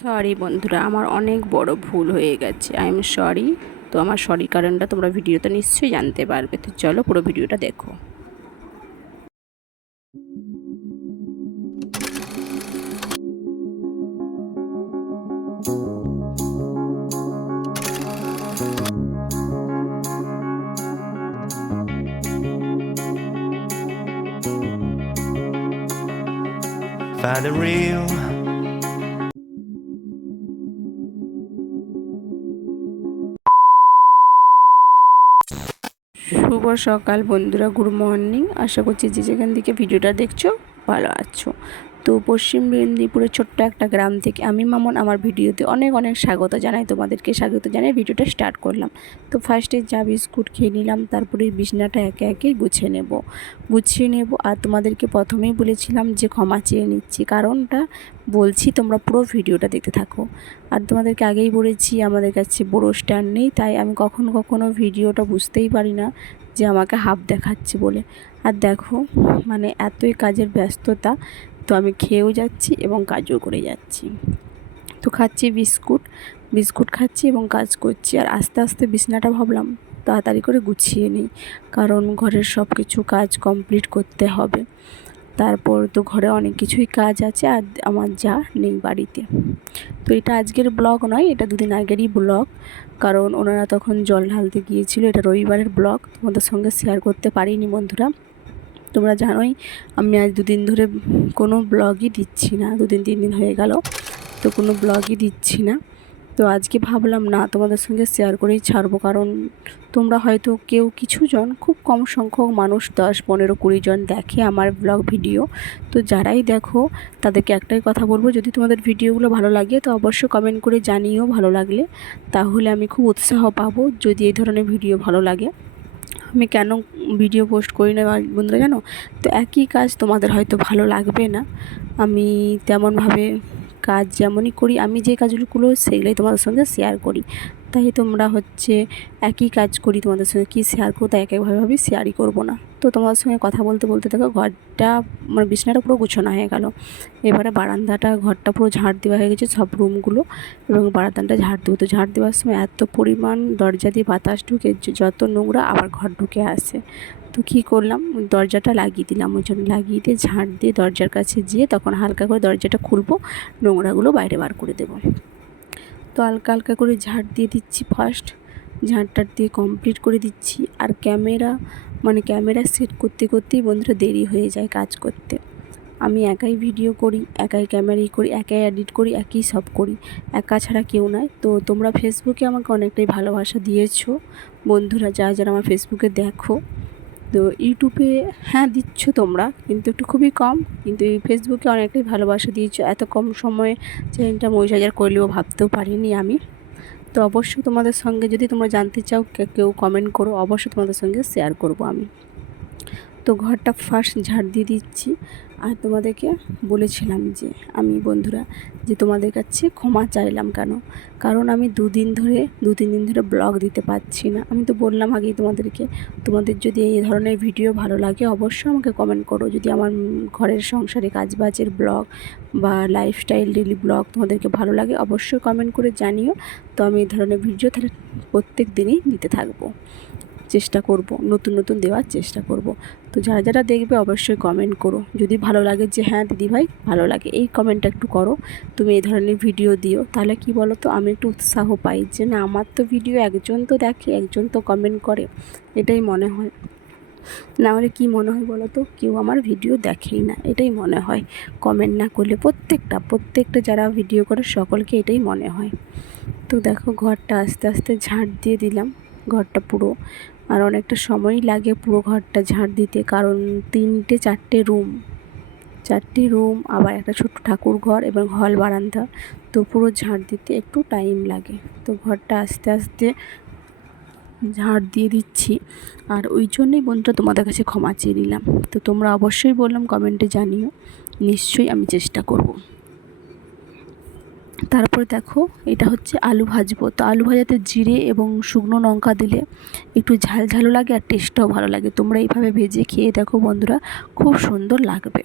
Sorry বন্ধুরা, আমার অনেক বড় ভুল হয়ে গেছে। আই এম সরি তো আমার সরি কারণটা তোমরা ভিডিওতে নিশ্চয়ই জানতে পারবে। তো চলো পুরো ভিডিওটা দেখো। Find it real. শুভ সকাল বন্ধুরা, গুড মর্নিং। আশা করছি যে যেখান থেকে ভিডিওটা দেখছ, ভালো আছো। তো পশ্চিম মেদিনীপুরের ছোট্ট একটা গ্রাম থেকে আমি মামন, আমার ভিডিওতে অনেক অনেক স্বাগত জানাই, তোমাদেরকে স্বাগত জানাই ভিডিওটা স্টার্ট করলাম। তো ফার্স্টে চা বিস্কুট খেয়ে নিলাম, তারপরে বিছনাটা একে একে গুছিয়ে নেব। গুছিয়ে নেব, আর তোমাদেরকে প্রথমেই বলেছিলাম যে ক্ষমা চেয়ে নিচ্ছি, কারণটা বলছি তোমরা পুরো ভিডিওটা দেখতে থাকো। আর তোমাদেরকে আগেই বলেছি, আমাদের কাছে বড়ো স্ট্যান্ড নেই, তাই আমি কখনো কখনো ভিডিওটা বুঝতেই পারি না। যে আমাকে হাফ দেখাচ্ছে বলে। আর দেখো মানে এতই কাজের ব্যস্ততা, তো আমি খেয়েও যাচ্ছি এবং কাজও করে যাচ্ছি। তো খাচ্ছি বিস্কুট বিস্কুট খাচ্ছি এবং কাজ করছি। আর আস্তে আস্তে বিছনাটা ভাবলাম তাড়াতাড়ি করে গুছিয়ে নিই, কারণ ঘরের সব কিছু কাজ কমপ্লিট করতে হবে। তারপর তো ঘরে অনেক কিছুই কাজ আছে আর আমার যা নেই বাড়িতে। তো এটা আজকের ব্লগ নয়, এটা দুদিন আগেরই ব্লগ। কারণ ওনারা তখন জল ঢালতে গিয়েছিল, এটা রবিবারের ব্লগ, তোমাদের সঙ্গে শেয়ার করতে পারিনি বন্ধুরা। তোমরা জানোই, আমি আজ দুদিন ধরে কোনো ব্লগই দিচ্ছি না, দুদিন তিন দিন হয়ে গেল, তো কোনো ব্লগই দিচ্ছি না। তো আজকে ভাবলাম, না, তোমাদের সঙ্গে শেয়ার করেই ছাড়বো। কারণ তোমরা হয়তো কেউ কিছু জন খুব কম সংখ্যক মানুষ, দশ, পনেরো, কুড়ি জন দেখে আমার ব্লগ ভিডিও তো যারাই দেখো, তাদেরকে একটাই কথা বলব, যদি তোমাদের ভিডিওগুলো ভালো লাগে, তো অবশ্যই কমেন্ট করে জানিও ভালো লাগলে। তাহলে আমি খুব উৎসাহ পাবো, যদি এই ধরনের ভিডিও ভালো লাগে। আমি কেন ভিডিও পোস্ট করি না বন্ধুরা, জানো? তো একই কাজ তোমাদের হয়তো ভালো লাগবে না। আমি তেমনভাবে কাজ যেমনই করি, আমি যে কাজগুলো সেগুলোই তোমাদের সঙ্গে শেয়ার করি। তাই তোমরা হচ্ছে একই কাজ করি তোমাদের সঙ্গে, কী শেয়ার করব তাই একইভাবে ভাবি শেয়ারই করব না। তো তোমাদের সঙ্গে কথা বলতে বলতে দেখো, ঘরটা মানে বিছনাটা পুরো গুছানো হয়ে গেল। এবারে বারান্দাটা, ঘরটা পুরো ঝাড় দেওয়া হয়ে গেছে সব রুমগুলো এবং বারান্দাটা ঝাড় দেবো। তো ঝাড় দেওয়ার সময় এত পরিমাণ দরজা দিয়ে বাতাস ঢুকে যত নোংরা আবার ঘর ঢুকে আসে। তো কী করলাম? দরজাটা লাগিয়ে দিলাম। ওই জন্য লাগিয়ে দিয়ে ঝাঁট দিয়ে দরজার কাছে যেয়ে তখন হালকা করে দরজাটা খুলবো, নোংরাগুলো বাইরে বার করে দেবো। তো হালকা হালকা করে ঝাঁট দিয়ে দিচ্ছি ফার্স্ট ঝাড়টার দিয়ে কমপ্লিট করে দিচ্ছি। আর ক্যামেরা মানে ক্যামেরা সেট করতে করতেই বন্ধুরা দেরি হয়ে যায় কাজ করতে। আমি একাই ভিডিও করি, একাই ক্যামেরাই করি, একাই এডিট করি, একই সব করি। একা ছাড়া কেউ নয় তো তোমরা ফেসবুকে আমাকে অনেকটাই ভালোবাসা দিয়েছ। বন্ধুরা যারা যারা আমার ফেসবুকে দেখো তো ইউটিউবে হ্যাঁ দিচ্ছ তোমরা, কিন্তু একটু খুবই কম। কিন্তু এই ফেসবুকে অনেকটাই ভালোবাসা দিয়েছ। এত কম সময়ে চ্যানেলটা মহিষাজার করলেও ভাবতেও পারিনি আমি। তো অবশ্যই তোমাদের সঙ্গে যদি তোমরা জানতে চাও কেউ কমেন্ট করো, অবশ্যই তোমাদের সঙ্গে শেয়ার করব আমি। তো ঘরটা ফার্স্ট ঝাড় দিয়ে দিচ্ছি। আর তোমাদেরকে বলেছিলাম যে, আমি বন্ধুরা, যে তোমাদের কাছে ক্ষমা চাইলাম কেন? কারণ আমি দুদিন ধরে দু তিন দিন ধরে ব্লগ দিতে পারছি না। আমি তো বললাম আগেই তোমাদেরকে, তোমাদের যদি এই ধরনের ভিডিও ভালো লাগে, অবশ্যই আমাকে কমেন্ট করো। যদি আমার ঘরের সংসারে কাজবাজের ব্লগ বা লাইফস্টাইল ডেলি ব্লগ তোমাদেরকে ভালো লাগে, অবশ্যই কমেন্ট করে জানিও। তো আমি এই ধরনের ভিডিও তাহলে প্রত্যেক দিনই দিতে থাকব। চেষ্টা করব, নতুন নতুন দেওয়ার চেষ্টা করব। তো যারা যারা দেখবে অবশ্যই কমেন্ট করো। যদি ভালো লাগে যে হ্যাঁ দিদিভাই ভালো লাগে। এই কমেন্টটা একটু করো। তুমি এই ধরনের ভিডিও দিও। তাহলে কি বলো তো আমি একটু উৎসাহ পাই যে, না, আমার তো ভিডিও একজন তো দেখে, একজন তো কমেন্ট করে। এটাই মনে হয়। না হলে কী মনে হয় বলো তো কেউ আমার ভিডিও দেখেই না, এটাই মনে হয়। কমেন্ট না করলে প্রত্যেকটা প্রত্যেকটা যারা ভিডিও করে, সকলকে এটাই মনে হয়। তো দেখো, ঘরটা আস্তে আস্তে ঝাঁট দিয়ে দিলাম। ঘরটা পুরো আর অনেকটা সময়ই লাগে পুরো ঘরটা ঝাড় দিতে, কারণ তিনটে চারটে রুম চারটি রুম আবার একটা ছোট্ট ঠাকুর ঘর এবং হল বারান্দা। তো পুরো ঝাড় দিতে একটু টাইম লাগে। তো ঘরটা আস্তে আস্তে ঝাড় দিয়ে দিচ্ছি। আর ওই জন্যই বন্ধুরা তোমাদের কাছে ক্ষমা চেয়ে নিলাম। তো তোমরা অবশ্যই বললাম কমেন্টে জানিও। নিশ্চয়ই আমি চেষ্টা করব। তারপরে দেখো, এটা হচ্ছে আলু ভাজবো। তো আলু ভাজাতে জিরে এবং শুকনো লঙ্কা দিলে একটু ঝাল ঝালও লাগে আর টেস্টটাও ভালো লাগে। তোমরা এইভাবে ভেজে খেয়ে দেখো বন্ধুরা, খুব সুন্দর লাগবে।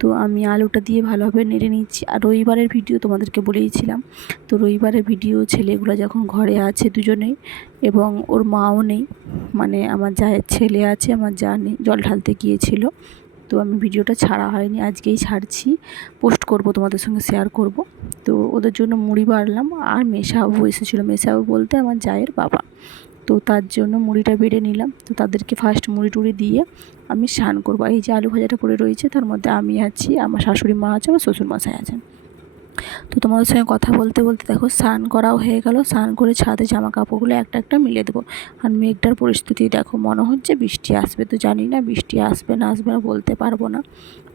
তো আমি আলুটা দিয়ে ভালোভাবে নেড়ে নিচ্ছি। আর রবিবারের ভিডিও তোমাদেরকে বলেইছিলাম। তো রবিবারের ভিডিও ছেলেগুলো যখন ঘরে আছে দুজনেই এবং ওর মাও নেই মানে আমার জায়ের ছেলে আছে, আমার যা নেই, জল ঢালতে গিয়েছিল তো আমি ভিডিওটা ছাড়া হয়নি, আজকেই ছাড়ছি। পোস্ট করব, তোমাদের সঙ্গে শেয়ার করব। তো ওদের জন্য মুড়ি বাড়লাম, আর মেশাবু এসেছিল। মেশাবু বলতে আমার জায়ের বাবা। তো তার জন্য মুড়িটা বেড়ে নিলাম। তো তাদেরকে ফার্স্ট মুড়ি টুড়ি দিয়ে আমি স্নান করব। এই যে আলু ভাজাটা পড়ে রয়েছে, তার মধ্যে আমি আছি, আমার শাশুড়ি মা আছে, আমার শ্বশুর মশাই আছেন। তো তোমাদের সঙ্গে কথা বলতে বলতে দেখো, স্নান করাও হয়ে গেল। স্নান করে ছাদে জামা কাপড়গুলো একটা একটা মিলে দেবো। আর মেঘটার পরিস্থিতি দেখো, মনে হচ্ছে বৃষ্টি আসবে তো জানি না, বৃষ্টি আসবে না আসবে না বলতে পারব না।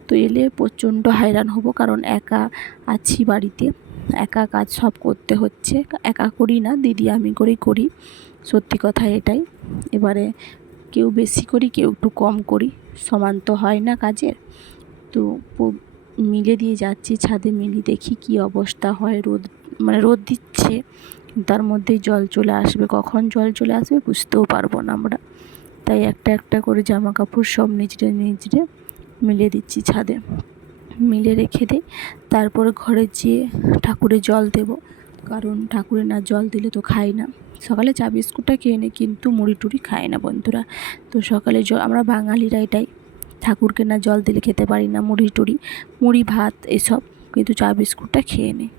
তো এলে প্রচণ্ড হয়রান হব কারণ একা আছি বাড়িতে। একা কাজ সব করতে হচ্ছে, একা করি না, দিদি আমি করেই করি। সত্যি কথা এটাই। এবারে কেউ বেশি করি, কেউ একটু কম করি। সমান তো হয় না কাজের। তো মিলে দিয়ে যাচ্ছি, ছাদে মিলি দেখি কি অবস্থা হয়। রোদ মানে রোদ দিচ্ছে তার মধ্যেই জল চলে আসবে। কখন জল চলে আসবে বুঝতেও পারব না আমরা। তাই একটা একটা করে জামা কাপড় সব নিজড়ে নিজড়ে মিলে দিচ্ছি ছাদে। মিলে রেখে দিই, তারপরে ঘরে যেয়ে ঠাকুরে জল দেব। কারণ ঠাকুরে না জল দিলে তো খাই না। সকালে চা বিস্কুটটা খেয়ে নিই কিন্তু মুড়ি টুড়ি খায় না বন্ধুরা। তো সকালে জল আমরা বাঙালিরা এটাই। ঠাকুরকে না জল দিলে খেতে পারি না, মুড়ি টুড়ি, মুড়ি ভাত এসব। কিন্তু চা বিস্কুটটা খেয়ে নিই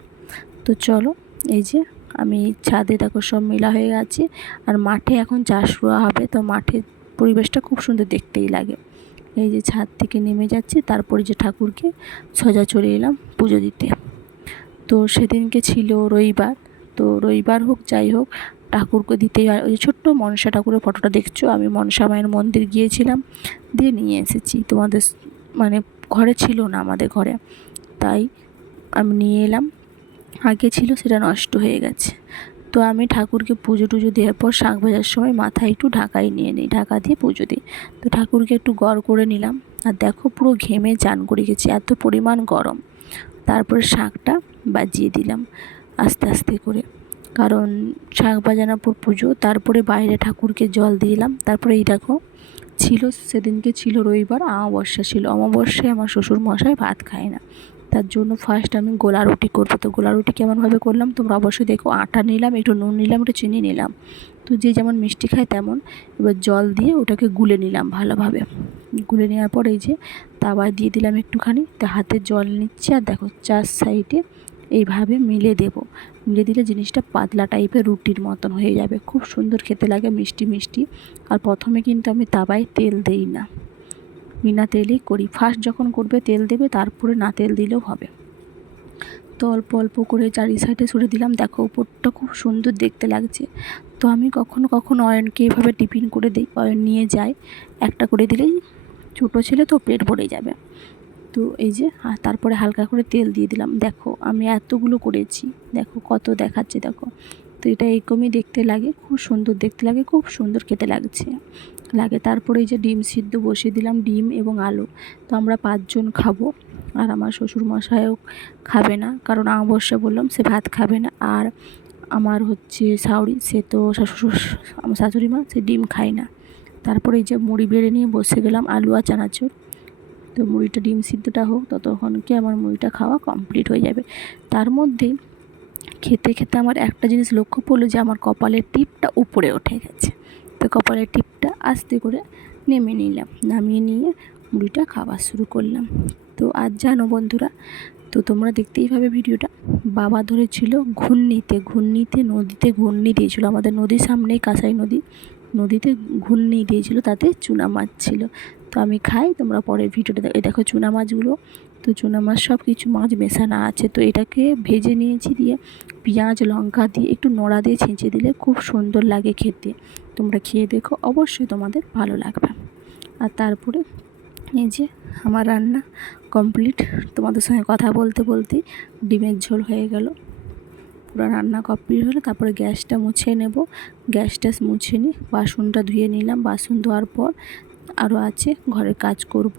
তো চলো, এই যে আমি ছাদে দেখো সব মেলা হয়ে গেছে। আর মাঠে এখন চাষ রোয়া হবে, তো মাঠের পরিবেশটা খুব সুন্দর দেখতেই লাগে। এই যে ছাদ থেকে নেমে যাচ্ছে, তারপরে যে ঠাকুরকে সোজা চলে এলাম পুজো দিতে। তো সেদিনকে ছিল রবিবার, তো রবিবার হোক, যাই হোক ঠাকুরকে দিতেই হয়। ওই ছোট্ট মনসা ঠাকুরের ফটোটা দেখছ? আমি মনসা মায়ের মন্দির গিয়েছিলাম, দিয়ে নিয়ে এসেছি। তোমাদের মানে ঘরে ছিল না আমাদের ঘরে। তাই আমি নিয়ে এলাম। আগে ছিল, সেটা নষ্ট হয়ে গেছে। তো আমি ঠাকুরকে পুজো টুজো দেওয়ার পর শাক ভাজার সময় মাথায় একটু ঢাকাই নিয়ে নিই। ঢাকা দিয়ে পুজো দিই। তো ঠাকুরকে একটু গড় করে নিলাম। আর দেখো পুরো ঘেমে চান করে গেছি, এত পরিমাণ গরম। তারপরে শাকটা বাজিয়ে দিলাম আস্তে আস্তে করে। কারণ শাক বাজানোর পর পুজো, তারপরে বাইরে ঠাকুরকে জল দিলাম তারপরে এই দেখো, ছিল, সেদিনকে ছিল রবিবার, অমাবস্যা ছিল। অমাবস্যায় আমার শ্বশুর মশাই ভাত খায় না। তার জন্য ফার্স্ট আমি গোলা রুটি করব। তো গোলা রুটি কেমনভাবে করলাম? তোমরা অবশ্যই দেখো, আটা নিলাম, একটু নুন নিলাম, একটু চিনি নিলাম। তো যে যেমন মিষ্টি খায় তেমন। এবার জল দিয়ে ওটাকে গুলে নিলাম ভালোভাবে। গুলে নেওয়ার পর এই যে তাওয়ায় দিয়ে দিলাম একটুখানি। তো হাতে জল নিচ্ছে, আর দেখো চার সাইডে এইভাবে মিলে দেব। মিলে দিলে জিনিসটা পাতলা টাইপের রুটির মতন হয়ে যাবে। খুব সুন্দর খেতে লাগে, মিষ্টি মিষ্টি। আর প্রথমে কিন্তু আমি তাওয়ায় তেল দেই না। বিনা তেলেই করি। ফার্স্ট যখন করবে, তেল দেবে, তারপরে না তেল দিলেও হবে। তো অল্প অল্প করে চারি সাইডে সরে দিলাম। দেখো, উপরটা খুব সুন্দর দেখতে লাগছে। তো আমি কখনো কখনো অয়নকে এভাবে টিফিন করে দিই। অয়ন নিয়ে যায়। একটা করে দিলেই ছোটো ছেলে তো পেট ভরে যাবে। তো এই যে তারপরে হালকা করে তেল দিয়ে দিলাম। দেখো, আমি এতগুলো করেছি। দেখো, কত দেখাচ্ছে, দেখো। তো এটা এরকমই দেখতে লাগে, খুব সুন্দর দেখতে লাগে, খুব সুন্দর খেতে লাগছে। লাগে। তারপরে এই যে ডিম সিদ্ধ বসিয়ে দিলাম, ডিম এবং আলু। তো আমরা পাঁচজন খাব, আর আমার শ্বশুর মশাইও খাবে না, কারণ অমাবস্যা বললাম, সে ভাত খাবে না। আর আমার হচ্ছে শাউরি, সে তো শ্বশুর আমার শাশুড়ি মা, সে ডিম খায় না। তারপরে এই যে মুড়ি বেড়ে নিয়ে বসে গেলাম, আলু আর চানাচুর। তো মুড়িটা ডিম সিদ্ধটা হোক ততক্ষণকে আমার মুড়িটা খাওয়া কমপ্লিট হয়ে যাবে। তার মধ্যে খেতে খেতে আমার একটা জিনিস লক্ষ্য পড়ল যে আমার কপালের টিপটা উপরে উঠে গেছে। তো কপালের টিপটা আস্তে করে নেমে নিলাম, নামিয়ে নিয়ে মুড়িটা খাওয়া শুরু করলাম। তো আজ জানো বন্ধুরা, তো তোমরা দেখতেই পাবে ভিডিওটা, বাবা ধরেছিল ঘূর্ণিতে ঘূর্ণিতে নদীতে ঘূর্ণি দিয়েছিল, আমাদের নদীর সামনেই কাঁসাই নদী, নদীতে ঘূর্ণি দিয়েছিল, তাতে চুনা মাছ ছিল। তো আমি খাই, তোমরা পরের ভিডিওটা এই দেখো চুনা মাছগুলো। তো চুনা মাছ সব কিছু মাছ মেশানো আছে। তো এটাকে ভেজে নিয়েছি দিয়ে পেঁয়াজ, লঙ্কা দিয়ে একটু নোড়া দিয়ে ছেঁচে দিলে খুব সুন্দর লাগে খেতে। তোমরা খেয়ে দেখো, অবশ্যই তোমাদের ভালো লাগবে। আর তারপরে এই যে আমার রান্না কমপ্লিট। তোমাদের সঙ্গে কথা বলতে বলতে ডিমের ঝোল হয়ে গেল। পুরো রান্না কমপ্লিট হলো। তারপরে গ্যাসটা মুছে নেব। গ্যাসটা মুছে নিই বাসনটা ধুয়ে নিলাম। বাসন ধোয়ার পর আরও আছে, ঘরের কাজ করব।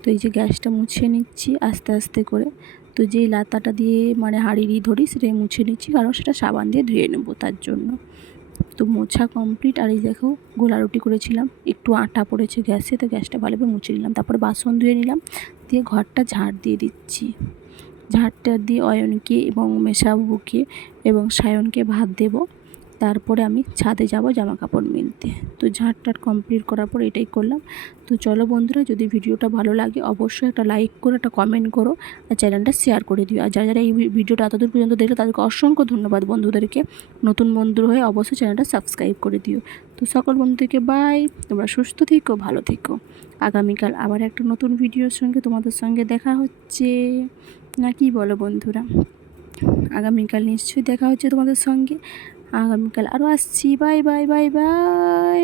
তো এই যে গ্যাসটা মুছে নিচ্ছি আস্তে আস্তে করে। তো যেই লাতাটা দিয়ে মানে হাঁড়িরই ধরি সেটাই মুছে নিচ্ছি, কারণ সেটা সাবান দিয়ে ধুয়ে নেব তার জন্য। তো মোছা কমপ্লিট আর এই দেখো গোলা রুটি করেছিলাম। একটু আটা পড়েছে গ্যাসে, তো গ্যাসটা ভালোভাবে মুছে নিলাম। তারপরে বাসন ধুয়ে নিলাম, দিয়ে ঘরটা ঝাড় দিয়ে দিচ্ছি। ঝাড়টা দিয়ে অয়নকে এবং মেশাবুকে এবং সায়নকে ভাত দেব। তারপরে আমি ছাদে যাব জামা কাপড় মিলতে। তো ঝাড় টাড় কমপ্লিট করার পর এটাই করলাম। তো চলো বন্ধুরা, যদি ভিডিওটা ভালো লাগে অবশ্যই একটা লাইক করো, একটা কমেন্ট করো আর চ্যানেলটা শেয়ার করে দিও। আর যারা যারা এই ভিডিওটা এতদূর পর্যন্ত দেখল তাদেরকে অসংখ্য ধন্যবাদ বন্ধুদেরকে। নতুন বন্ধু হয়ে অবশ্যই চ্যানেলটা সাবস্ক্রাইব করে দিও। তো সকল বন্ধুদেরকে বাই তোমরা সুস্থ থেকো, ভালো থেকো। আগামীকাল আবার একটা নতুন ভিডিওর সঙ্গে তোমাদের সঙ্গে দেখা হচ্ছে। না কি বলো বন্ধুরা? আগামীকাল নিশ্চয়ই দেখা হচ্ছে তোমাদের সঙ্গে। আগামীকাল আরও আসছি বাই বাই বাই বাই